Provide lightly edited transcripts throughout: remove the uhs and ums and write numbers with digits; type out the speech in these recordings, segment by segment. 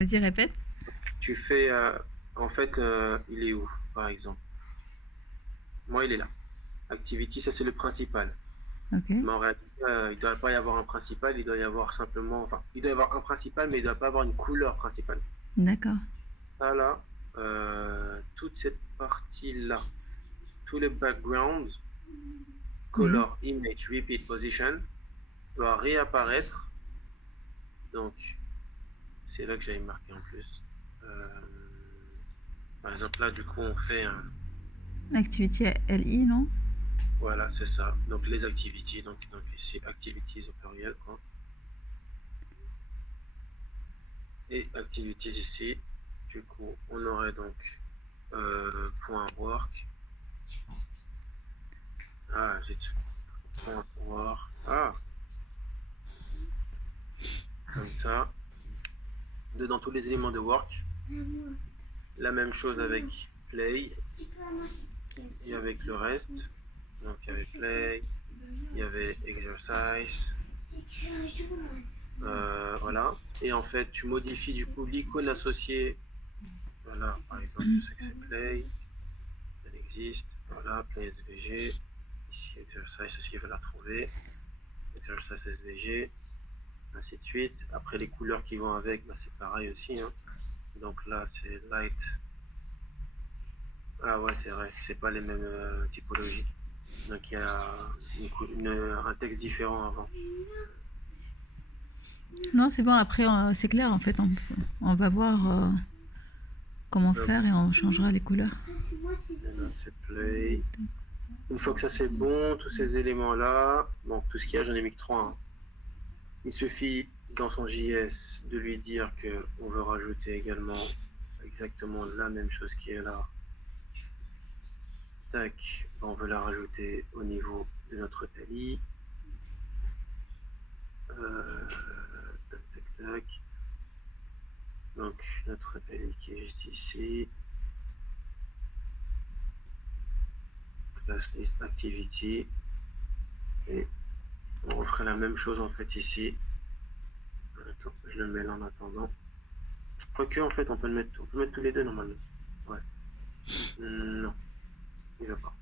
Vas-y, répète. Tu fais, en fait, il est où, par exemple? Moi, il est là. Activity, ça c'est le principal. Ok. Mais en réalité, il ne doit pas y avoir un principal, il doit y avoir simplement, enfin, il doit y avoir un principal, mais il ne doit pas avoir une couleur principale. D'accord. Ça là, toute cette partie-là, tous les backgrounds, Oui. color, image, repeat, position, doit réapparaître. Donc, c'est là que j'avais marqué en plus. Par exemple, là, du coup, on fait un. Activity LI, non? Voilà, c'est ça. Donc, les activities. Donc ici, activities au pluriel, quoi. Et activities ici. Du coup, on aurait donc point work. Ah, zut. Point work. Ah, comme ça. Dedans tous les éléments de work. La même chose avec play et avec le reste. Donc, il y avait play, il y avait exercise. Voilà. Et en fait, tu modifies du coup l'icône associée. Voilà, par exemple, je sais que c'est play. Elle existe. Voilà, play SVG. Ici, exercise aussi, il va la trouver. Exercise SVG. Ainsi de suite. Après, les couleurs qui vont avec, bah, c'est pareil aussi, hein. Donc là, c'est light. Ah ouais, c'est vrai, c'est pas les mêmes typologies. Donc il y a un texte différent avant. Non, c'est bon. Après, c'est clair. En fait, on va voir comment Donc, faire et on changera les couleurs. maintenant, c'est play. Une fois que ça c'est bon, tous ces éléments-là, bon, tout ce qu'il y a, j'en ai mis que 3, hein. Il suffit dans son JS de lui dire que on veut rajouter également exactement la même chose qui est là. Tac, on veut la rajouter au niveau de notre LI. Tac, tac, tac. Donc notre LI qui est juste ici. Class list activity. Et on referait la même chose en fait ici. Attends, je le mets là en attendant. Quoique en fait on peut mettre tous les deux normalement. Ouais. Non, il va pas.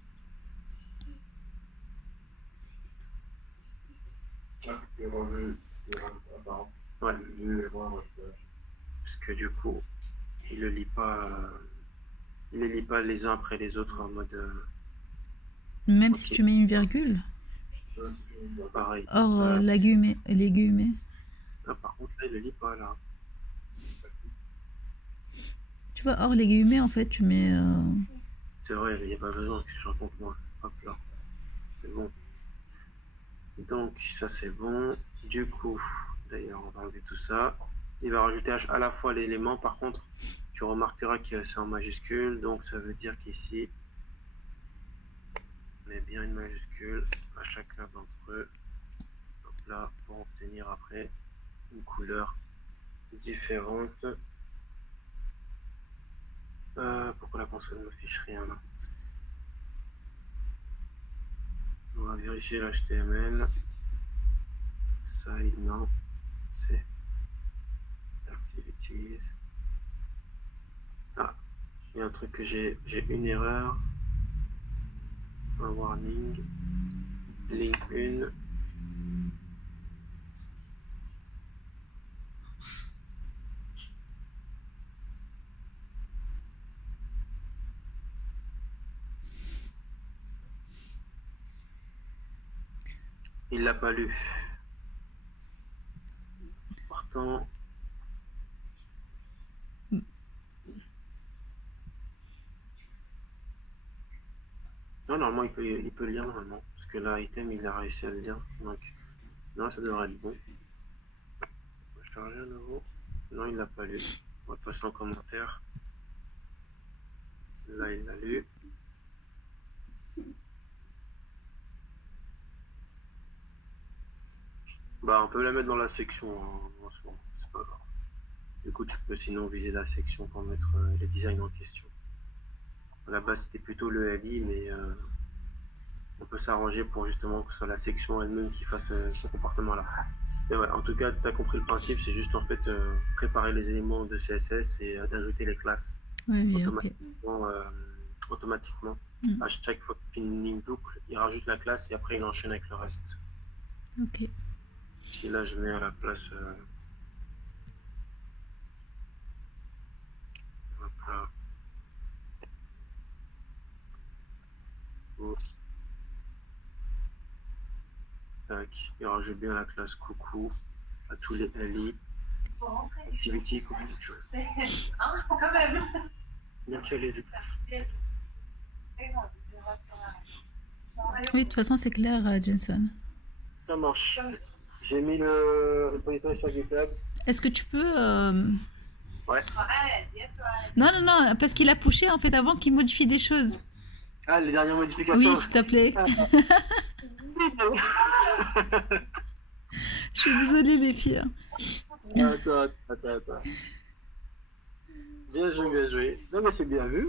Ouais. Parce que du coup, il le lit pas. Il les lit pas les uns après les autres en mode Même si tu entier. mets une virgule. Pareil. Or, Voilà. légumes. Ah, par contre là, il le lit pas là. Tu vois, hors légumes, en fait, tu mets. C'est vrai, il n'y a pas besoin que je raconte moi. Hop là. C'est bon. Donc ça c'est bon. Du coup, d'ailleurs on va enlever tout ça. Il va rajouter à la fois l'élément. Par contre, tu remarqueras que c'est en majuscule. Donc ça veut dire qu'ici, on met bien une majuscule à chacun d'entre eux. Hop là, pour obtenir après une couleur différente. Pourquoi la console ne fiche rien là? On va vérifier l'HTML. Side, non. C'est activities. Ah, il y a un truc que j'ai une erreur. Un warning. Link 1. Il l'a pas lu. Pourtant, non, normalement, il peut lire normalement. Parce que là, item, il a réussi à le lire. Donc, non, ça devrait être bon. On va charger à nouveau. Non, il l'a pas lu. On va passer en commentaire. Là, il l'a lu. Bah, on peut la mettre dans la section en ce moment. C'est pas grave. Du coup, tu peux sinon viser la section pour mettre les designs en question. À la base, c'était plutôt le LI, mais on peut s'arranger pour justement que ce soit la section elle-même qui fasse ce comportement-là. Mais ouais, en tout cas, tu as compris le principe, c'est juste en fait préparer les éléments de CSS et d'ajouter les classes Oui, oui, ok. automatiquement. Automatiquement. Mm. À chaque fois qu'il finit une boucle, il rajoute la classe et après il enchaîne avec le reste. Ok. Si là je mets à la place. Hop là. Oh, tac. Il rajoute bien la classe coucou à tous les LI. Activity, coucou, quelque chose. Quand même. Bien qu'il y ait les deux. Oui, de toute façon, c'est clair, Jensen. Ça marche. J'ai mis le repository sur GitHub. Est-ce que tu peux... Ouais. Non, non, non, parce qu'il a poussé en fait avant qu'il modifie des choses. Ah, les dernières modifications. Oui, s'il te plaît. Je suis désolée, les filles. Attends. Bien joué, bien joué. Non, mais c'est bien vu.